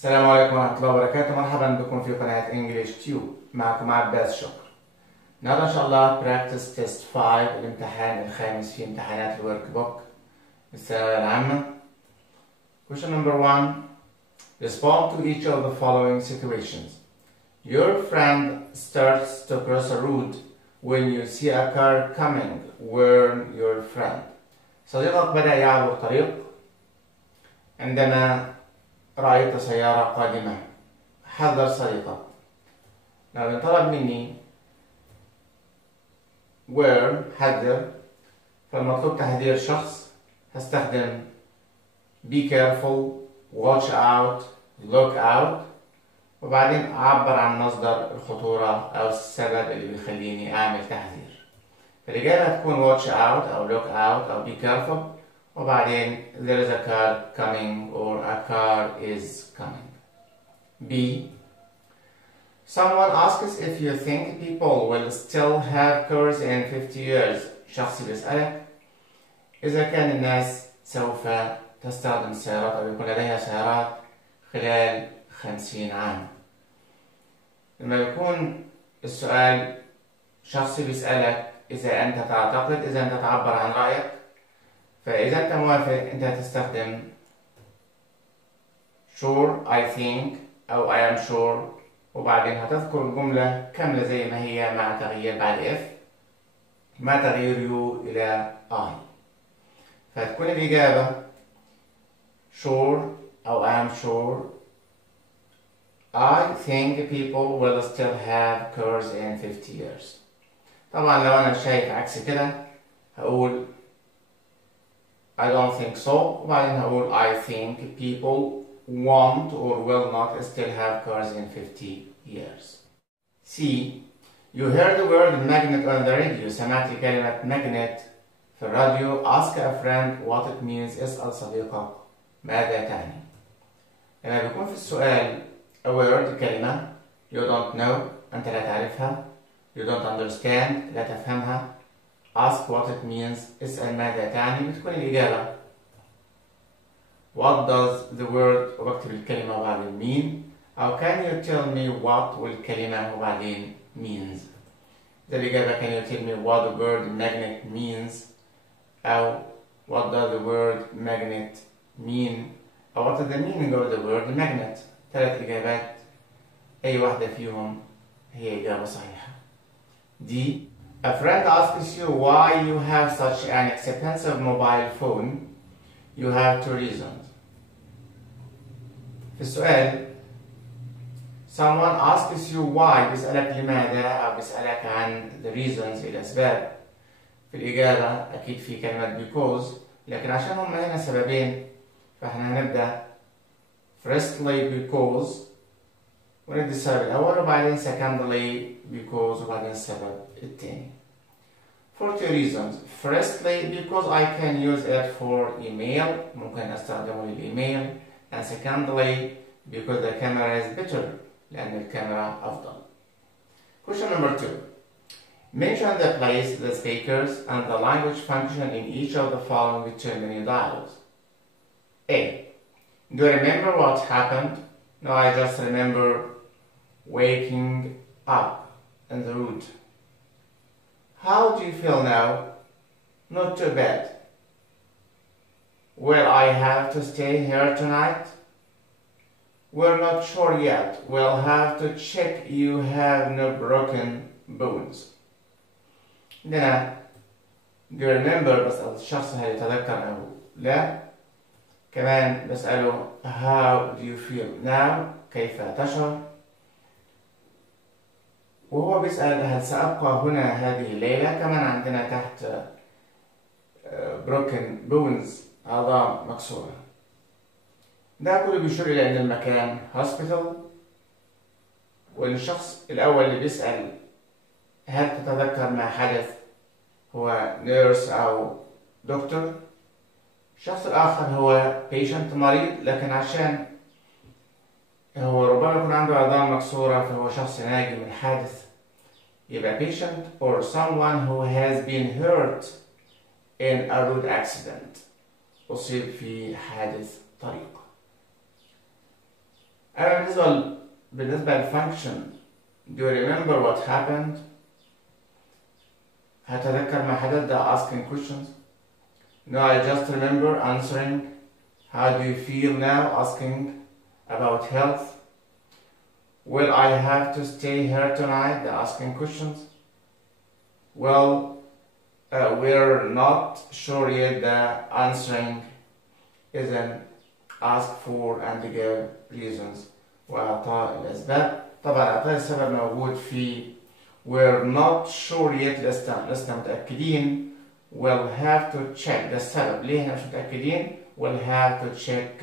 السلام عليكم ورحمة الله وبركاته. مرحبا بكم في قناة انجليش تيوب. معكم عباس شكر. النهارده ان شاء الله براكتس تيست 5 الامتحان الخامس في امتحانات الورك بوك الثانوية العامة. Question number 1. Respond to each of the following situations. Your friend starts to cross a road when you see a car coming. Warn your friend. صديقك بدأ يعبر طريق عندما رأيت سيارة قادمة. حذر صديقك. لو طلب مني warn حذر، فالمطلوب تحذير شخص، هستخدم be careful, watch out, look out، وبعدين أعبر عن مصدر الخطورة أو السبب اللي بيخليني أعمل تحذير. فالإجابة هتكون watch out أو look out أو be careful، وبعدين there is a car coming or a car is coming. B. Someone asks if you think people will still have cars in 50 years. شخص بيسألك إذا كان الناس سوف تستخدم السيارات أو يكون لديها سيارات خلال 50 عام. لما يكون السؤال شخص بيسألك إذا أنت تعتقد، إذا أنت تعبر عن رأيك، فإذا أنت موافق أنت هتستخدم sure, I think أو I am sure، وبعدين هتذكر الجملة كاملة زي ما هي مع تغيير بعد if، مع تغيير you إلى I. فتكون الإجابة sure أو I am sure I think people will still have cars in 50 years. طبعا لو أنا شايف عكس كده هقول I don't think so، وبعدين هقول I think people won't or will not still have cars in 50 years. C. You heard the word magnet on the radio. سمعت كلمة magnet في الراديو. Ask a friend what it means. اسأل صديقك ماذا تعني. لما بيكون في السؤال a word كلمة you don't know أنت لا تعرفها، you don't understand لا تفهمها، ask what it means اسأل ماذا تعني، بتكون الإجابة what does the word وبكتب الكلمة وبعدين mean، أو can you tell me what والكلمة وبعدين means. إذا الإجابة can you tell me what the word magnet means، أو what does the word magnet mean، أو what is the meaning of the word magnet. ثلاث إجابات أي واحدة فيهم هي إجابة صحيحة. D. A friend asks you why you have such an expensive mobile phone. You have two reasons. في السؤال someone asks you why بيسألك لماذا أو بيسألك عن the reasons الأسباب. في الإجابة أكيد في كلمة because، لكن عشان هم هنا سببين فإحنا هنبدأ firstly because وندي السبب الأول، وبعدين secondly because وبعدين السبب الثاني. For two reasons. Firstly, because I can use it for email. ممكن أستخدمه للإيميل. And secondly, because the camera is better. لأن الكاميرا أفضل. Question number 2. Mention the place, the speakers, and the language function in each of the following determining dialogues. A. Do you remember what happened? No, I just remember waking up in the road. How do you feel now? Not too bad. Will I have to stay here tonight? We're not sure yet. We'll have to check you have no broken bones. عندنا do you remember بسأل الشخص هل يتذكر أو لا. كمان بسأله how do you feel now؟ كيف تشعر؟ وهو بيسأل هل سأبقى هنا هذه الليلة؟ كمان عندنا تحت broken bones عظام مكسورة. ده كله بيشير إلى أن المكان hospital، وأن الشخص الأول اللي بيسأل هل تتذكر ما حدث هو nurse أو دكتور. الشخص الآخر هو patient مريض، لكن عشان هو ربما يكون عنده عظام مكسورة فهو شخص ناجي من حادث، يبقى patient or someone who has been hurt in a road accident، أصيب في حادث طريق. أما بالنسبة للفانكشن do you remember what happened؟ هتذكر ما حدث ده asking questions. No, I just remember answering. How do you feel now? Asking about health. Will I have to stay here tonight? They're asking questions. Well, we're not sure yet. The answering isn't ask for and give reasons. وإعطاء الأسباب. طبعا إعطاء السبب موجود في we're not sure yet. لسنا متأكدين. We'll have to check. ده السبب ليه احنا مش متأكدين. We'll have to check.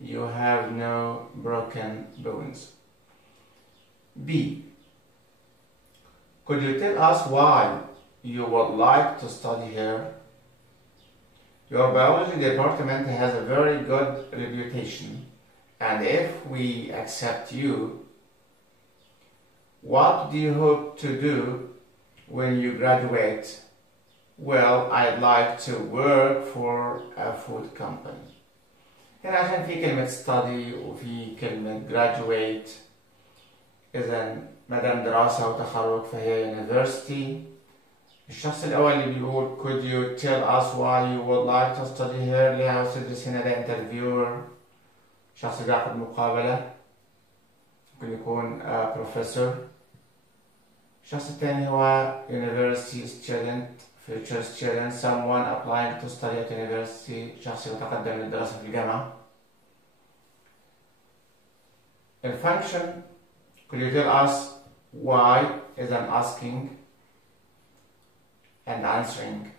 You have no broken bones. B. Could you tell us why you would like to study here? Your biology department has a very good reputation, and if we accept you, what do you hope to do when you graduate? Well, I'd like to work for a food company. هنا عشان في كلمة study وفي كلمة graduate، إذا مادام دراسة وتخرج فهي university. الشخص الأول اللي بيقول could you tell us why you would like to study here؟ ليه عاوز تدرس هنا؟ ده interviewer، شخص بيعقد مقابلة، ممكن يكون professor. الشخص الثاني هو university student، future student، someone applying to study at university، شخص يتقدم للدراسة في الجامعة. الفانكشن could you tell us why is an asking and answering.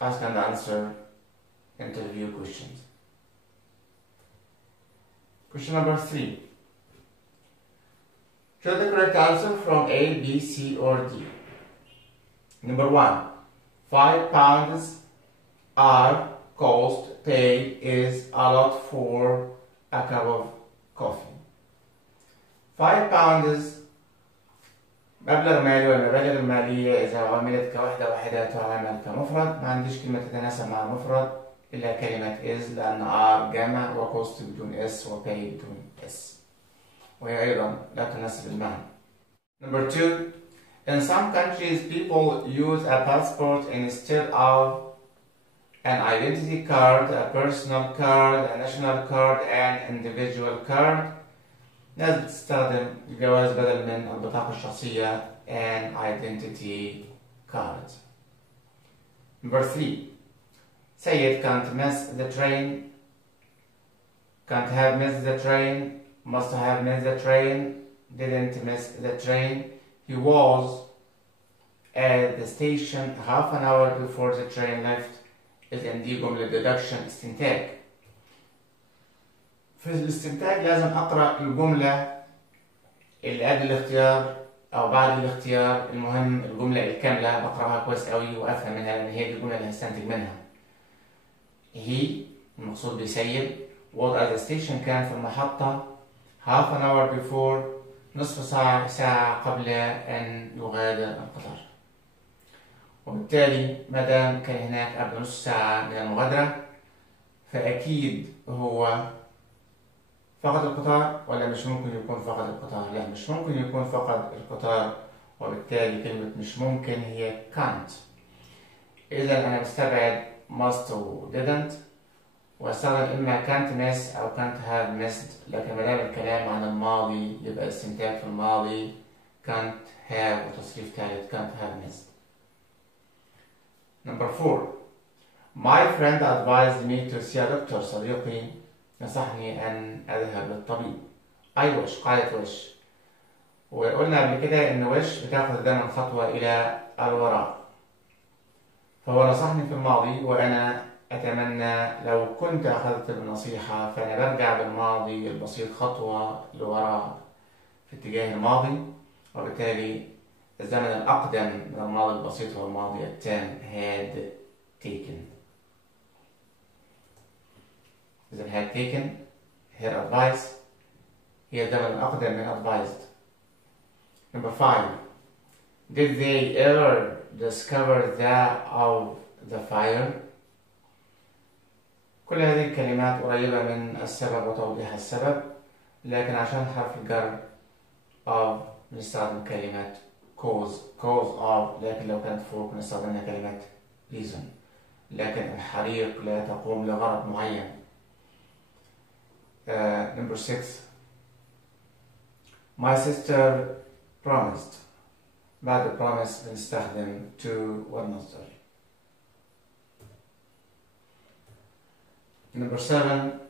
Ask and answer interview questions. Question number 3. Choose the correct answer from A, B, C, or D. Number 1. 5 pounds are cost pay is a lot for a cup of coffee. 5 pounds مبلغ مالي والمبالغ المالية إذا عملت كوحدة واحدة تعامل كمفرد. ما عنديش كلمة تتناسب مع المفرد إلا كلمة is، لأن R جمع وكوست بدون S وباي بدون S، وهي أيضا لا تناسب المعنى. Number 2. In some countries people use a passport instead of an identity card, a personal card, a national card, and individual card. ناس بتستخدم الجواز بدل من البطاقة الشخصية and identity card. Number 3. Sayed can't miss the train, can't have missed the train, must have missed the train, didn't miss the train. He was at the station half an hour before the train left. إذن دي جملة deduction استنتاج. في الاستنتاج لازم أقرأ الجملة اللي قبل الاختيار أو بعد الاختيار، المهم الجملة الكاملة بقرأها كويس قوي وأفهم منها، لأن هي دي الجملة اللي هستنتج منها. He المقصود بسيد was at the station كان في المحطة half an hour before نصف ساعة قبل أن يغادر القطار. وبالتالي ما دام كان هناك قبل نصف ساعة من المغادرة فأكيد هو فقد القطار، ولا مش ممكن يكون فقد القطار؟ لا، مش ممكن يكون فقد القطار، وبالتالي كلمة مش ممكن هي can't. إذا أنا بستبعد must و didn't، واستخدم إما can't miss أو can't have missed. لكن ما دام الكلام عن الماضي يبقى الاستنتاج في الماضي can't have وتصريف ثالث can't have missed. Number 4. My friend advised me to see a doctor. صديقي نصحني أن أذهب للطبيب. I wish، قالت wish، وقلنا قبل كده إن wish بتاخذ دايما خطوة إلى الوراء، فهو نصحني في الماضي وأنا أتمنى لو كنت أخذت بالنصيحة، فأنا برجع بالماضي البسيط خطوة لوراء في اتجاه الماضي، وبالتالي الزمن الأقدم من الماضي البسيط هو الماضي التام had taken. إذا had taken her advice هي الزمن الأقدم من advised. Number 5. Did they ever discover the of the fire؟ كل هذه الكلمات قريبة من السبب وتوضيح السبب، لكن عشان حرف الجر of بنستخدم كلمة cause of، لكن لو كانت for بنستخدمها كلمة reason. لكن الحريق لا تقوم لغرض معين. Number 6. My sister promised. بعد promise بنستخدم to والمصدر. Number 7.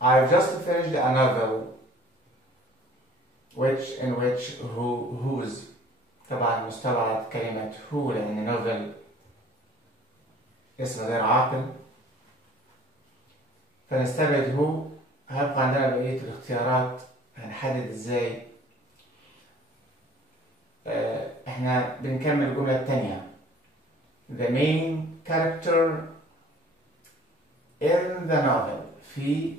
I've just finished a novel whose طبعا مستبعد كلمة who لأن novel اسم غير عاقل، فنستبعد هو. هيبقى عندنا بقية الاختيارات. هنحدد ازاي؟ احنا بنكمل الجملة التانية. The main character in the novel. في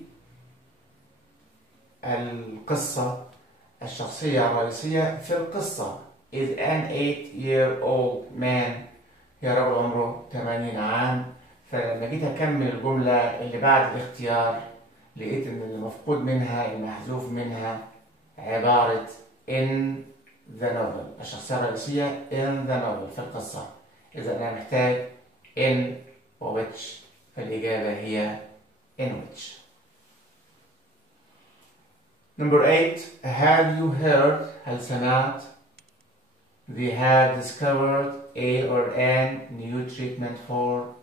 القصة الشخصية الرئيسية في القصة is an 8-year-old man. يا رجل عمره 80 عام. فلما جيت أكمل الجملة اللي بعد الاختيار لقيت إن المفقود منها المحذوف منها عبارة in the novel. الشخصية الرئيسية in the novel في القصة. إذا أنا محتاج in و which، فالإجابة هي in which. Number 8. Have you heard؟ هل سمعت؟ They have discovered a or an new treatment for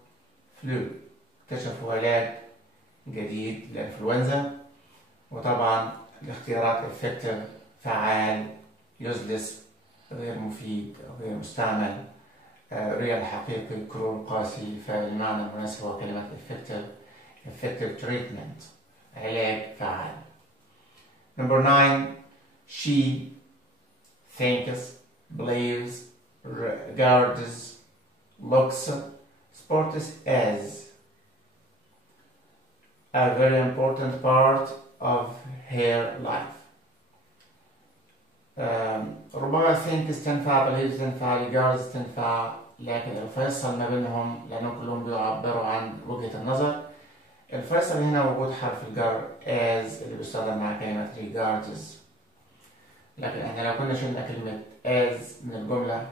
flu. اكتشفوا علاج جديد للإنفلونزا. وطبعا الاختيارات effective فعال، useless غير مفيد أو غير مستعمل، real حقيقي، cruel قاسي. فالمعنى المناسب هو كلمة effective treatment علاج فعال. Number 9. She thinks, believes, regards, looks, sports as a very important part of her life. ربما thinks تنفع، believes تنفع، regards تنفع، لكن الفيصل ما بينهم لأنهم كلهم بيعبروا عن وجهة النظر. الفيصل هنا وجود حرف الجر as اللي بيستخدم مع كلمة regards. لكن احنا لو كنا شلنا كلمة as من الجملة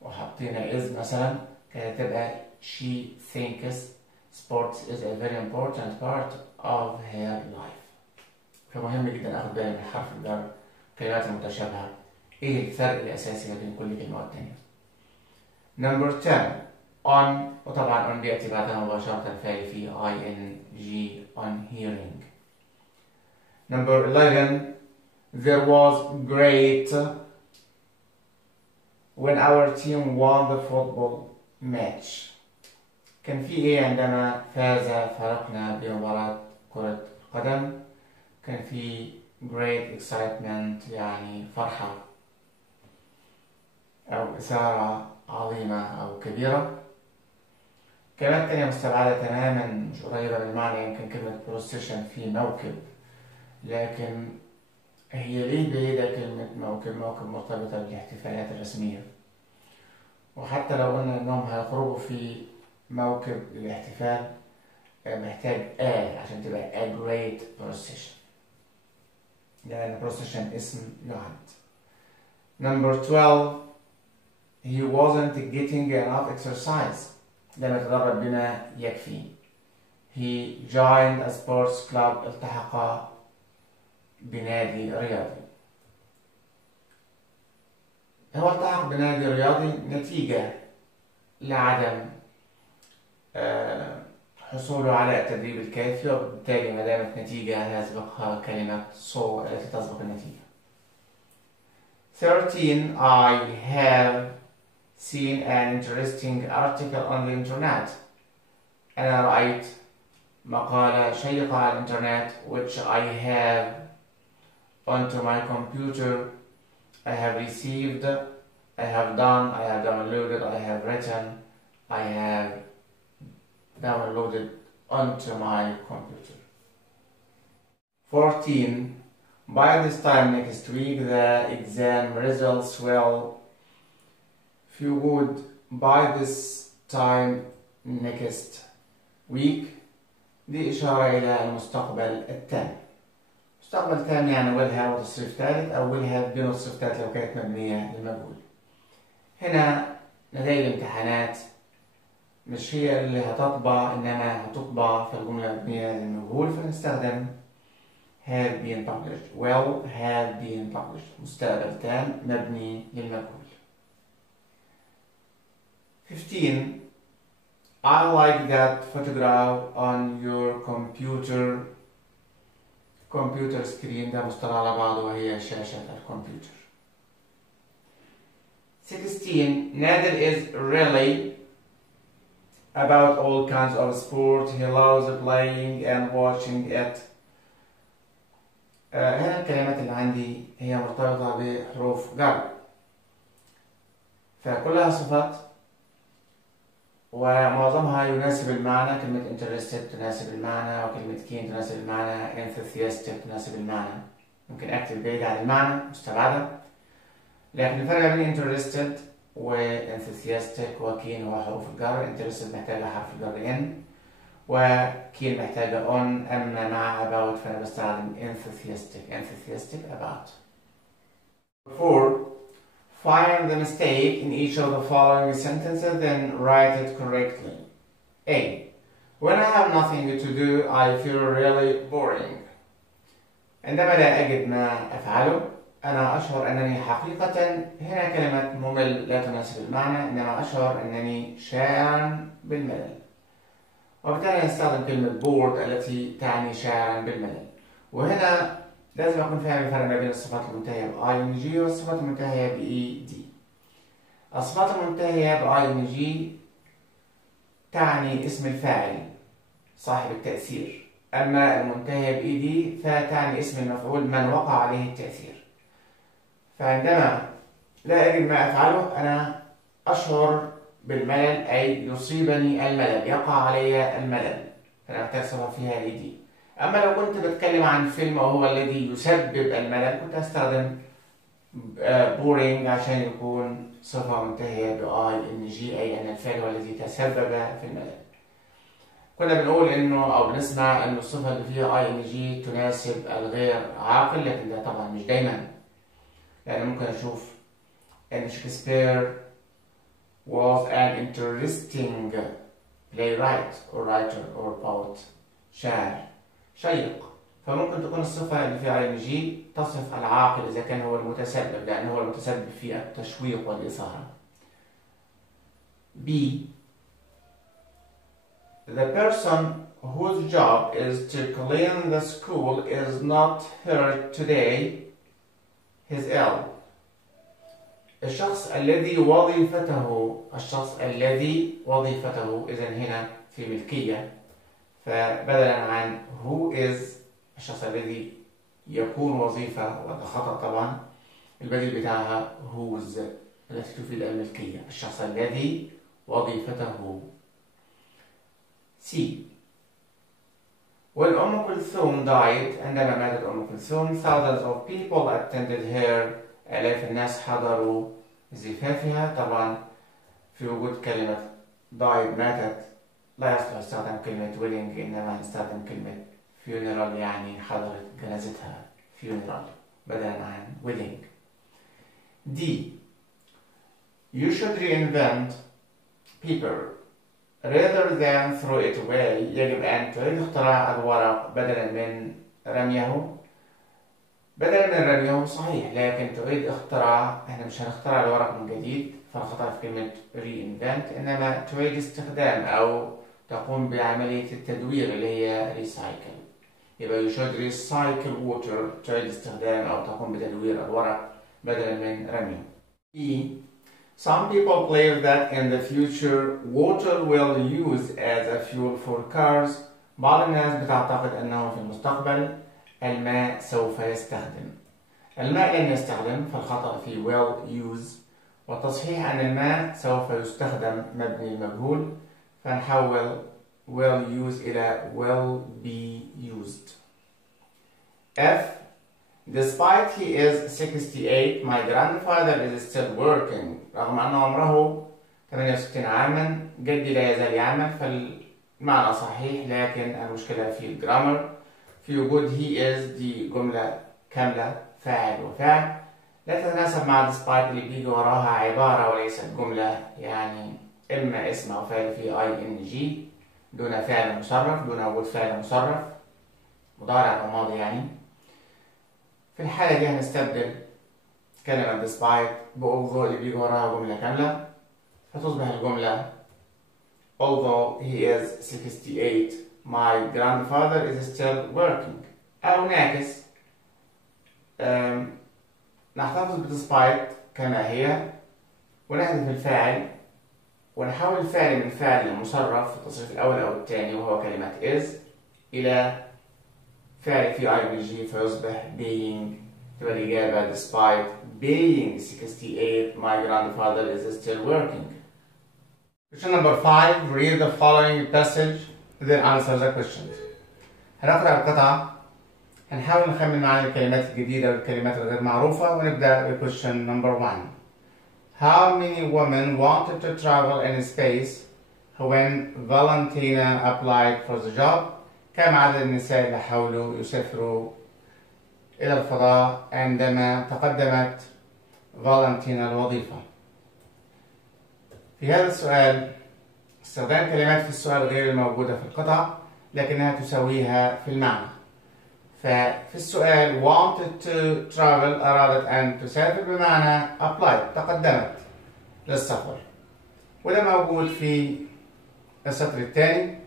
وحطينا is مثلا كانت تبقى she thinks sports is a very important part of her life. فمهم جدا اخد بالي من حرف الجر، الكلمات المتشابهة، ايه الفرق الاساسي بين كل كلمة والتانية. Number 10. on، وطبعا on بيأتي بعدها مباشرة فعل في ing on hearing. Number 11. There was great when our team won the football match. كان في ايه عندما فاز فريقنا بمباراة كرة القدم؟ كان في great excitement يعني فرحة أو إثارة عظيمة أو كبيرة. كلمات تانية مستبعدة تماما مش قريبة من المعنى. يمكن كلمة procession في موكب، لكن هي ليه بعيدة كلمة موكب مرتبطة بالاحتفالات الرسمية. وحتى لو قلنا إنهم هيخرجوا في موكب الاحتفال محتاج عشان تبقى a great procession، لأن procession اسم يعد. Number 12. He wasn't getting enough exercise. لم يتدرب بما يكفي. He joined a sports club. التحق بنادي رياضي. هو التحق بنادي رياضي نتيجة لعدم حصوله على التدريب الكافي، وبالتالي ما دامت نتيجة يسبقها كلمة so التي تسبق النتيجة. 13. I have seen an interesting article on the internet. أنا رأيت مقالة شيقة على الإنترنت which I have onto my computer. I have received, I have done, I have downloaded, I have written, I have downloaded onto my computer. 14. By this time next week the exam results will. If you would by this time next week دي إشارة إلى المستقبل التام. المستقبل التام يعني ولها وتصريف ثالث أو ولها بدون تصريف ثالث لو كانت مبنية للمجهول. هنا نتائج الامتحانات مش هي اللي هتطبع، إنما هتطبع في الجملة مبنية للمجهول، فنستخدم have been published. will have been published مستقبل تام مبني للمجهول. 15 I like that photograph on your computer screen. ده مصطلح على بعضه وهي شاشة الكمبيوتر. 16 Nader is really about all kinds of sport. He loves playing and watching it. هنا الكلمات اللي عندي هي مرتبطة بحروف جر، فكلها صفات ومعظمها يناسب المعنى. كلمة interested تناسب المعنى، وكلمة keen تناسب المعنى، enthusiastic تناسب المعنى. ممكن أكتب بعيد عن المعنى مستبعدة، لكن الفرق بين interested و enthusiastic و keen هو حروف الجر. interested محتاجة حرف الجر in، و keen محتاجة on، أما مع about فأنا بستخدم enthusiastic about. 4 Find the mistake in each of the following sentences, then write it correctly. A. When I have nothing to do, I feel really boring. عندما لا أجد ما أفعله أنا أشعر أنني حقيقة، هنا كلمة ممل لا تناسب المعنى، إنما أشعر أنني شاعرا بالملل، وبالتالي نستخدم كلمة bored التي تعني شاعرا بالملل. وهنا لازم أكون فاهم الفرق ما بين الصفات المنتهية ب ing والصفات المنتهية ب ed. الصفات المنتهية ب ing تعني اسم الفاعل صاحب التأثير، أما المنتهية ب ed فتعني اسم المفعول من وقع عليه التأثير. فعندما لا أجد ما أفعله أنا أشعر بالملل، أي يصيبني الملل، يقع علي الملل، فأنا محتاج صفة فيها ed. أما لو كنت بتكلم عن فيلم وهو الذي يسبب الملل كنت أستخدم boring عشان يكون صفة منتهية ب ing، أي أن الفعل هو الذي تسبب في الملل. كنا بنقول إنه أو بنسمع إنه الصفة اللي فيها ing تناسب الغير عاقل، لكن ده طبعا مش دايما، لأن ممكن أشوف إن شكسبير was an interesting playwright or writer or poet، شاعر شيق، فممكن تكون الصفة اللي فيها ing تصف العاقل إذا كان هو المتسبب، لأنه هو المتسبب في التشويق والإثارة. B. The person whose job is to clean the school is not here today. He's ill. الشخص الذي وظيفته إذا هنا في ملكية، فبدلا عن who is الشخص الذي يكون وظيفة، وهذا خطأ طبعا، البديل بتاعها whose التي تفيد الملكية، الشخص الذي وظيفته. C. When كلثوم died، عندما ماتت كلثوم thousands of people attended her، آلاف الناس حضروا زفافها. طبعا في وجود كلمة died ماتت لا يصلح استخدام كلمة willing، إنما نستخدم كلمة funeral يعني حضرت جنازتها funeral بدلا عن willing. D. You should reinvent paper rather than throw it away. يجب أن تعيد اختراع الورق بدلا من رميه. بدلا من رميه صحيح، لكن تعيد اختراع، احنا مش هنخترع الورق من جديد، فالخطأ في كلمة reinvent، إنما تعيد استخدام أو تقوم بعملية التدوير اللي هي recycle. يبقى you should recycle water، تعيد استخدام أو تقوم بتدوير الورق بدلا من رميه. E. Some people believe that in the future water will use as a fuel for cars. بعض الناس بتعتقد أنه في المستقبل الماء سوف يستخدم. الماء لن يستخدم، فالخطأ في will use، والتصحيح أن الماء سوف يستخدم مبني المجهول، فنحول will use إلى will be used. F. Despite he is 68, my grandfather is still working. رغم أن عمره 68 عاما، جدي لا يزال يعمل، معنى صحيح، لكن المشكلة في الجرامر. في وجود he is دي جملة كاملة فاعل وفعل، لا تتناسب مع despite اللي بيجي وراها عبارة وليست جملة، يعني إما اسم أو فعل فيه ing دون فعل مصرف، دون وجود فعل مصرف مضارع أو ماضي يعني. في الحالة دي هنستبدل كلمة despite ب although اللي بيجي وراها جملة كاملة، فتصبح الجملة although he is 68 my grandfather is still working. أو نعكس، نحتفظ ب despite كما هي ونحذف الفاعل ونحول الفعل من فعل مصرف في التصريف الأول أو الثاني وهو كلمة is إلى فعل في ing فيصبح being. تبقى الإجابة despite being 68 my grandfather is still working. Question number 5. Read the following passage then answer the questions. هنقرأ القطعة، هنحاول نخمن معاني الكلمات الجديدة والكلمات الغير معروفة، ونبدأ ب question number 1. How many women wanted to travel in space when Valentina applied for the job? كم عدد النساء اللي حاولوا يسافروا إلى الفضاء عندما تقدمت فالنتينا الوظيفة؟ في هذا السؤال استخدام كلمات في السؤال غير الموجودة في القطعة لكنها تساويها في المعنى. ففي السؤال wanted to travel أرادت أن تسافر بمعنى applied تقدمت للسفر، وده موجود في السطر الثاني.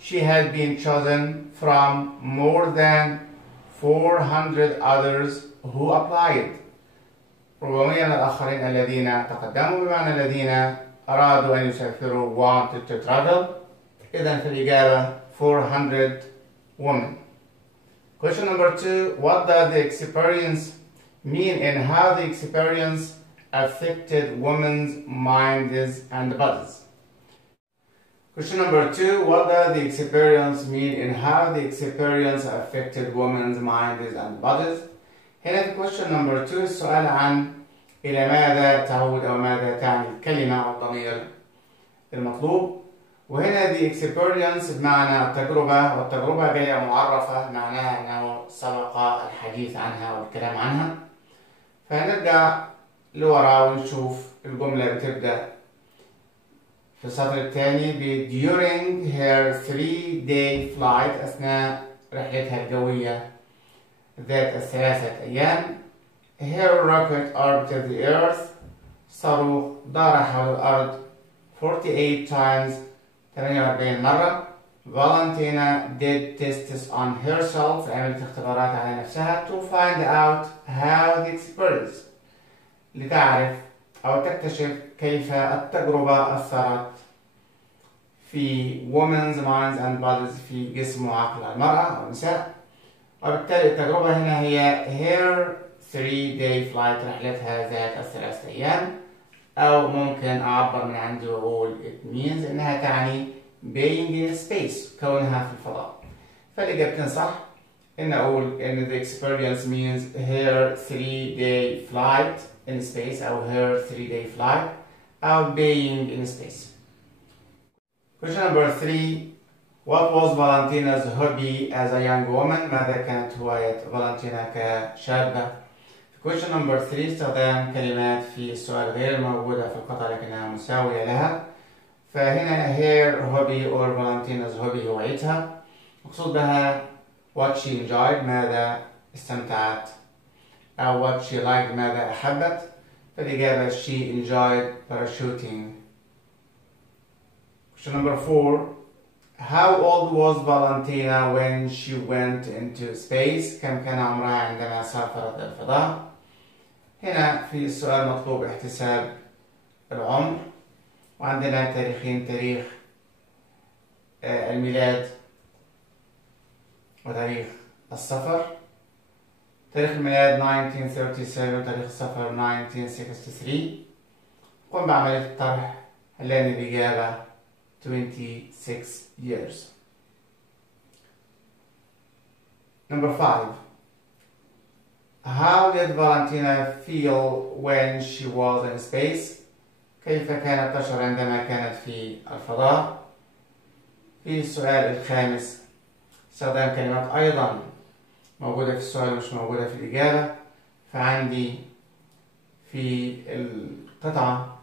She had been chosen from more than 400 others who applied. 400 من الآخرين الذين تقدموا بمعنى الذين أرادوا أن يسافروا wanted to travel. إذن في الإجابة 400 women. Question number 2. What does the experience mean and how the experience affected women's minds and bodies? Question number 2. What does the experience mean and how the experience affected women's minds and bodies? هنا في question number 2 السؤال عن إلى ماذا تعود أو ماذا تعني الكلمة أو الضمير المطلوب، وهنا the experience بمعنى التجربة، والتجربة جاية معرفة معناها أنه سبق الحديث عنها والكلام عنها. فهنرجع لورا ونشوف الجملة بتبدأ في السطر الثاني ب during her 3-day flight أثناء رحلتها الجوية ذات الثلاثة أيام. her rocket orbited the earth صاروخ دار حول الأرض 48 times 48 مرة. Valentina did tests on herself عملت اختبارات على نفسها to find out how the experience لتعرف أو تكتشف كيف التجربة أثرت في women's minds and bodies في جسم وعقل المرأة أو النساء. وبالتالي التجربة هنا هي her 3-day flight رحلتها ذات الثلاثة أيام، أو ممكن أعبر من عندي وأقول it means إنها تعني being in space كونها في الفضاء. فالإجابتين صح، إن أقول إن the experience means her 3-day flight in space أو her 3-day flight أو being in space. Question number 3. What was Valentina's hobby as a young woman? ماذا كانت هواية فالنتينا كشابة؟ Question number 3 استخدام كلمات في السؤال غير موجودة في القطعة لكنها مساوية لها. فهنا her hobby or Valentina's hobby هوايتها، مقصود بها what she enjoyed ماذا استمتعت، أو what she liked ماذا أحبت. فالإجابة she enjoyed parachuting. Question number 4. How old was Valentina when she went into space? كم كان عمرها عندما سافرت الفضاء؟ هنا في السؤال مطلوب احتساب العمر، وعندنا تاريخين: تاريخ الميلاد وتاريخ السفر. تاريخ الميلاد 1937 وتاريخ السفر 1963. قم بعملية الطرح، هنلاقي الإجابة 26 years. Number 5. How did Valentina feel when she was in space? كيف كانت تشعر عندما كانت في الفضاء؟ في السؤال الخامس استخدام كلمات أيضا موجودة في السؤال ومش موجودة في الإجابة. فعندي في القطعة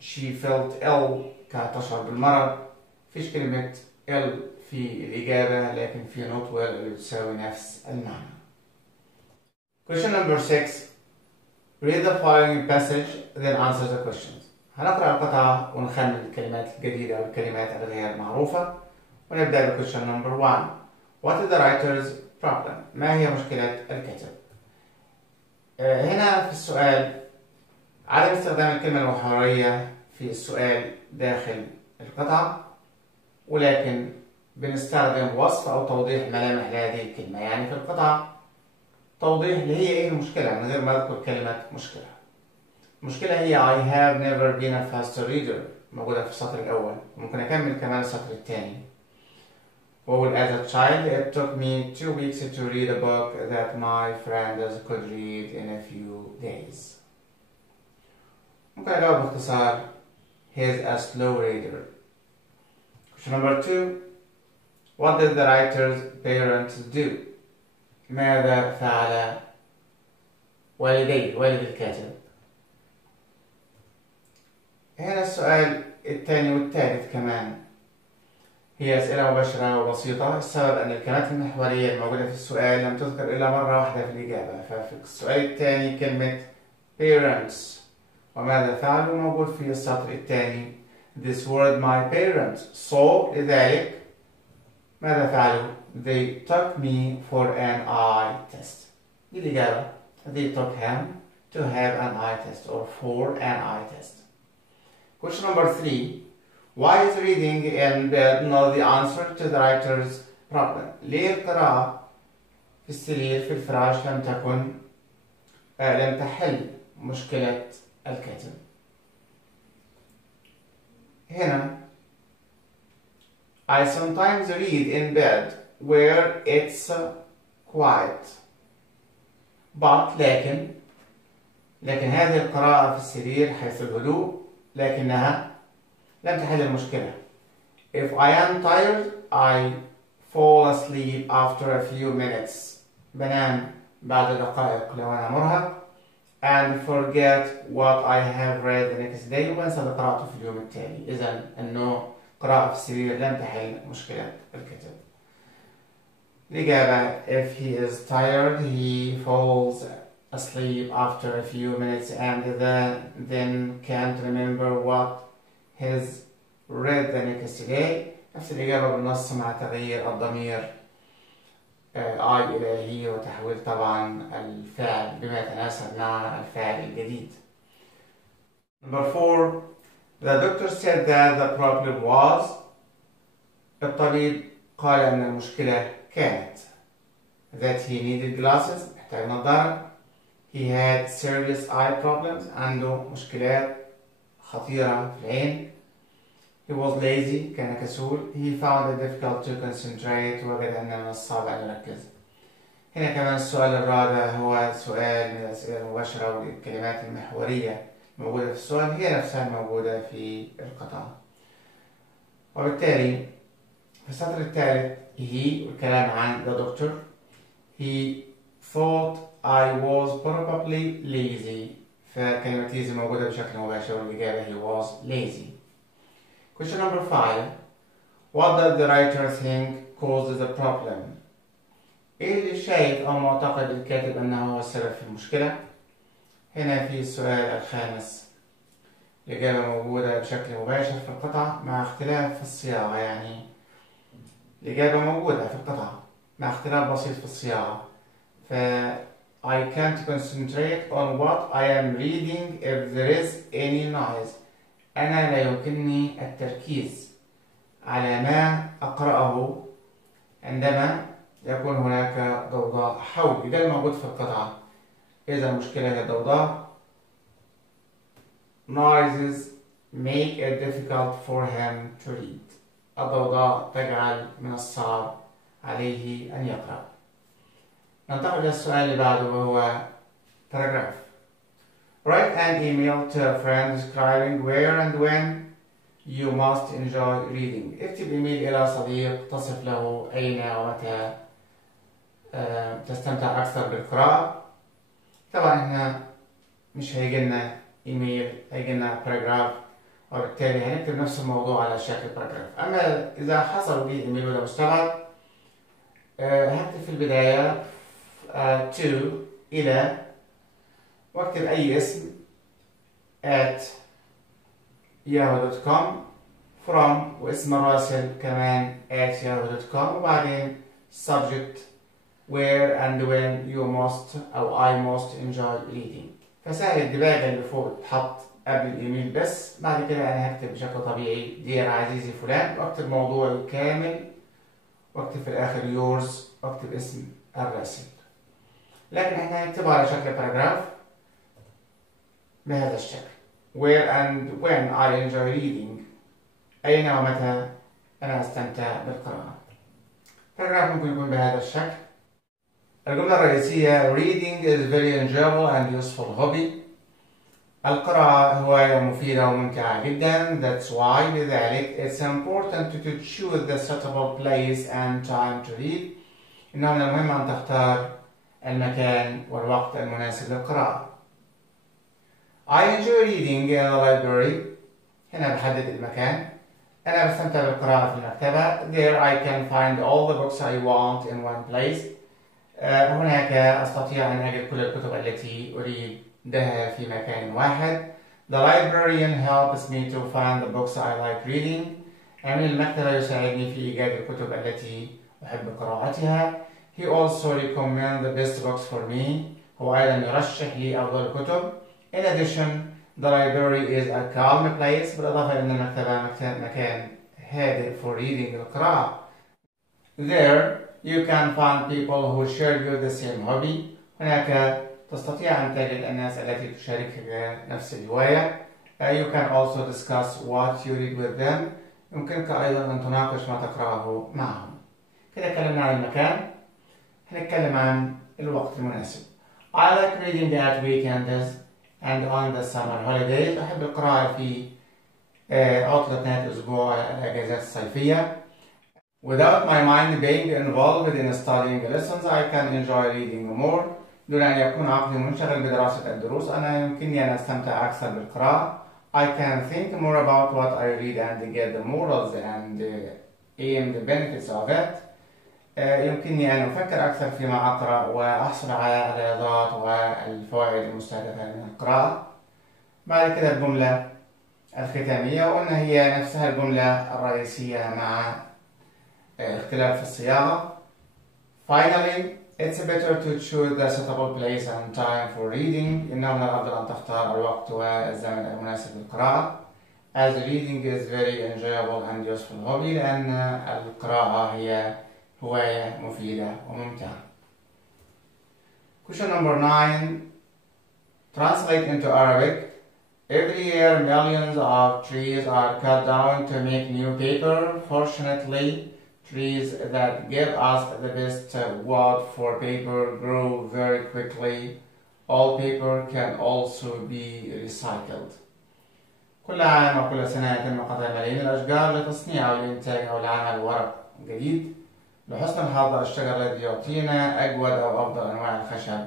she felt ill كانت تشعر بالمرض، مفيش كلمة ill في الإجابة، لكن في not well اللي تساوي نفس المعنى. Question number 6. Read the following passage then answer the questions. هنقرأ القطعة ونخمن الكلمات الجديدة أو الكلمات الغير معروفة. ونبدأ ب question number 1. What is the writer's problem? ما هي مشكلة الكاتب؟ هنا في السؤال عدم استخدام الكلمة المحورية في السؤال داخل القطعة، ولكن بنستخدم وصف أو توضيح ملامح لهذه الكلمة. يعني في القطعة توضيح اللي هي إيه المشكلة من غير ما أذكر كلمة مشكلة. المشكلة هي I have never been a fast reader موجودة في السطر الأول، ممكن أكمل كمان السطر الثاني وأقول as a child it took me 2 weeks to read a book that my friends could read in a few days. ممكن أجاوب باختصار he is a slow reader. Question number 2. What did the writer's parents do? ماذا فعل والديه والد الكاتب؟ هنا السؤال الثاني والثالث كمان هي أسئلة مباشرة وبسيطة. السبب أن الكلمات المحورية الموجودة في السؤال لم تذكر إلا مرة واحدة في الإجابة. ففي السؤال الثاني كلمة parents وماذا فعلوا موجود في السطر الثاني this word my parents. So لذلك ماذا فعلوا؟ They took me for an eye test. دي الإجابة. They took him to have an eye test or for an eye test. Question number 3. Why is reading in bed not the answer to the writer's problem? ليه القراءة في السرير في الفراش لم تحل مشكلة الكاتب؟ هنا I sometimes read in bed where it's quiet. But لكن هذه القراءة في السرير حيث الهدوء لكنها لم تحل المشكلة. If I am tired, I fall asleep after a few minutes. بنام بعد دقائق لو أنا مرهق. And forget what I have read the next day. وأنسى اللي قرأته في اليوم التالي. إذن أنه قراءة في السرير لم تحل مشكلة الكاتب. الإجابة if he is tired, he falls asleep after a few minutes and then can't remember what has read the next day. نفس الإجابة بالنص مع تغيير الضمير I إلى he وتحويل طبعا الفعل بما يتناسب مع الفعل الجديد. Number 4. The doctor said that the problem was. الطبيب قال أن المشكلة كانت that he needed glasses محتاج نظارة. He had serious eye problems عنده مشكلات خطيرة في العين. He was lazy كان كسول. He found it difficult to concentrate وجد أن من الصعب أن يركز. هنا كمان السؤال الرابع هو سؤال من الأسئلة المباشرة والكلمات المحورية موجودة في السؤال هي نفسها موجودة في القطعة. وبالتالي في السطر الثالث he والكلام عن the doctor. He thought I was probably lazy. فكلمة lazy موجودة بشكل مباشر والإجابة he was lazy. Question number 5. What does the writer think causes the problem? إيه اللي شايف أو معتقد الكاتب أنه هو السبب في المشكلة؟ هنا في السؤال الخامس الإجابة موجودة بشكل مباشر في القطعة مع اختلاف في الصياغة. يعني الإجابة موجودة في القطعة مع اختلاف بسيط في الصياغة. ف I can't concentrate on what I am reading if there is any noise. أنا لا يمكنني التركيز على ما أقرأه عندما يكون هناك ضوضاء حولي. ده الموجود في القطعة. إذا المشكلة هي الضوضاء. Noises make it difficult for him to read. الضوضاء تجعل من الصعب عليه أن يقرأ. ننتقل إلى السؤال اللي بعده وهو paragraph. Write an email to a friend describing where and when You must enjoy reading. اكتب إيميل إلى صديق تصف له أين ومتى تستمتع أكثر بالقراءة. طبعا هنا مش هيجيلنا إيميل، هيجيلنا باراجراف، وبالتالي هنكتب نفس الموضوع على شكل باراجراف. أما إذا حصل لي إيميل ولا مشتغل هكتب في البداية to إلى، واكتب أي اسم at yahoo.com from واسم الراسل كمان at yahoo.com، وبعدين subject where and when you most أو I most enjoy reading. فسهل الدباجة اللي فوق تحط قبل الإيميل بس، بعد كده أنا هكتب بشكل طبيعي دير عزيزي فلان، واكتب موضوعي كامل، واكتب في الآخر yours، واكتب اسم الراسل. لكن احنا هنكتبه على شكل باراجراف بهذا الشكل. Where and when I enjoy reading. أين ومتى أنا أستمتع بالقراءة. باراجراف ممكن يكون بهذا الشكل. الجملة الرئيسية reading is very enjoyable and useful hobby. القراءة هواية مفيدة وممتعة جدا. That's why لذلك it's important to choose the suitable place and time to read. إنه من المهم أن تختار المكان والوقت المناسب للقراءة. I enjoy reading in the library. هنا بحدد المكان. أنا بستمتع بالقراءة في المكتبة. There I can find all the books I want in one place. هناك أستطيع أن أجد كل الكتب التي أريدها في مكان واحد. The librarian helps me to find the books I like reading. أمين المكتبة يساعدني في إيجاد الكتب التي أحب قراءتها. He also recommends the best books for me. هو أيضا يرشح لي أفضل الكتب. In addition, the library is a calm place. بالإضافة إلى أن المكتبة مكان هادئ for reading القراءة. There you can find people who share you the same hobby. هناك تستطيع أن تجد الناس التي تشاركك نفس الهواية. You can also discuss what you read with them. يمكنك أيضا أن تناقش ما تقرأه معهم. كده اتكلمنا عن المكان. هنتكلم عن الوقت المناسب. I like reading at weekends and on the summer holidays. أحب القراءة في عطلة نهاية الأسبوع الأجازات الصيفية. Without my mind being involved in studying lessons, I can enjoy reading more. دون أن يكون عقلي منشغل بدراسة الدروس، أنا يمكنني أن أستمتع أكثر بالقراءة. I can think more about what I read and get the morals and aim the benefits of it. يمكنني أن أفكر أكثر فيما أقرأ وأحصل على الرياضات والفوائد المستهدفة من القراءة. بعد كده الجملة الختامية، وقلنا هي نفسها الجملة الرئيسية مع اختلاف في الصياغة. Finally, it's better to choose the suitable place and time for reading. إنه من الأفضل أن تختار الوقت والزمن المناسب للقراءة. As reading is very enjoyable and useful hobby. لأن القراءة هي هواية مفيدة وممتعة. Question number 9. Translate into Arabic. Every year millions of trees are cut down to make new paper. Fortunately, trees that give us the best wood for paper grow very quickly. All paper can also be recycled. كل عام وكل سنة يتم قطع ملايين الأشجار لتصنيع أو لإنتاج أو لعمل ورق جديد. لحسن الحظ الشجر الذي يعطينا أجود أو أفضل أنواع الخشب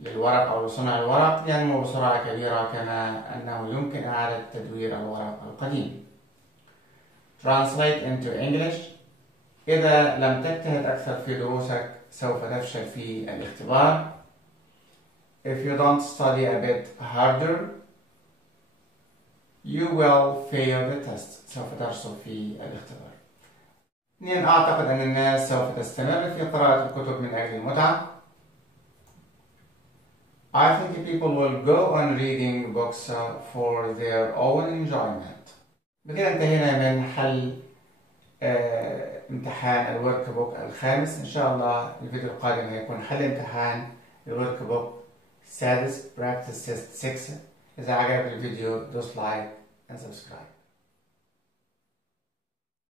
للورق أو لصنع الورق ينمو بسرعة كبيرة، كما أنه يمكن إعادة تدوير الورق القديم. Translate into English. إذا لم تجتهد أكثر في دروسك سوف تفشل في الاختبار. If you don't study a bit harder, you will fail the test. سوف ترسب في الاختبار. 2. أعتقد أن الناس سوف تستمر في قراءة الكتب من أجل المتعة. I think people will go on reading books for their own enjoyment. بكده انتهينا من حل امتحان الورك بوك الخامس. إن شاء الله الفيديو القادم هيكون حل امتحان الورك بوك السادس practice test 6. إذا عجبك الفيديو دوس لايك and subscribe.